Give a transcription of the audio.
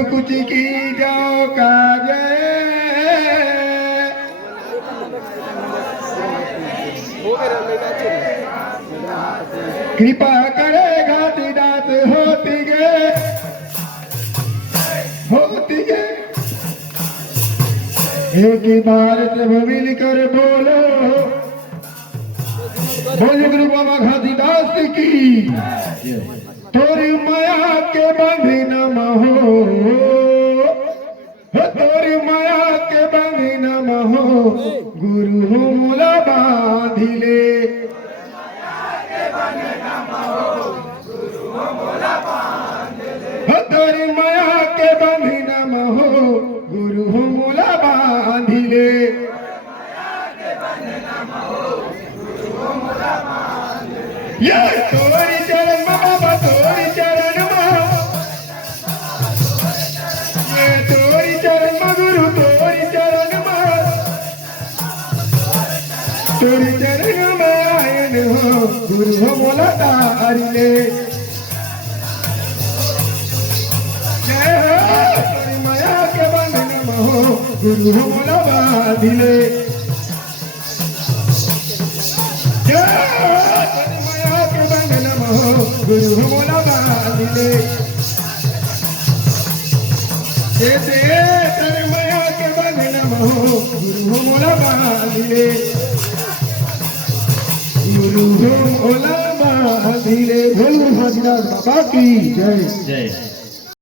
कुछ की जाओ काज कृपा करे घाटी दात होती गे एक ही बार सब मिलकर बोलो बोलो गुरु बाबा घाटी दास की तोरी माया के बंधी नम हो तोरी माया के बंधी नम हो गुरु हो मोला बांधिले तोरी माया के बंधी नम हो गुरु हो मोला बांधिले ये तोरी चरण बाबा तोरी चरण ये तोरी चरण गुरु तोरी चरण तोरी चरण आयन हो गुरु हो मोला तारिले तोरी माया के बंधन हो गुरु हो मोला बांधिले गुरु हो मोला बांधिले जैसे तेरे माया के बंधन हो गुरु हो मोला बांधिले गुरु हो मोला बांधिले। बोलो हाजीराज बाबा की जय जय।